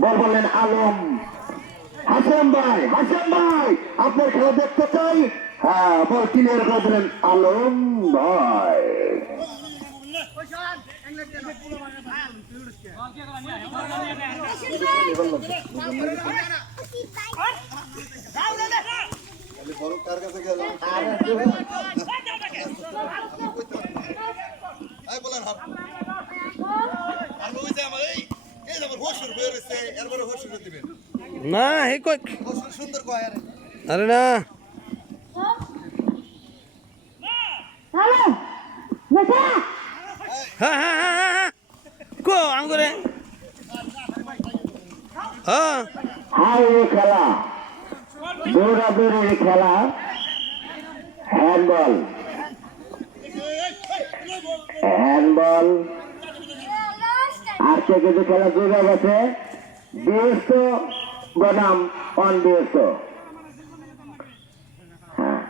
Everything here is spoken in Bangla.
বল বললেন আলম হাসান ভাই আপনার খেলা দেখতে চাই। হ্যাঁ, বল ক্লিয়ার করে দিলেন আলম ভাই। কার কাছে গেল বলেন না হে কই সুন্দর কয় আরে না হ্যাঁ হ্যাঁ হ্যাঁ হ্যাঁ কো আঙ্গুরে হ্যাঁ হাই খেলা, দৌড়াদৌড়ির খেলা, হ্যান্ডবল আজকে কিন্তু খেলা জোড়া গেছে। ব্যস্ত বনাম অনব্যস্ত। হ্যাঁ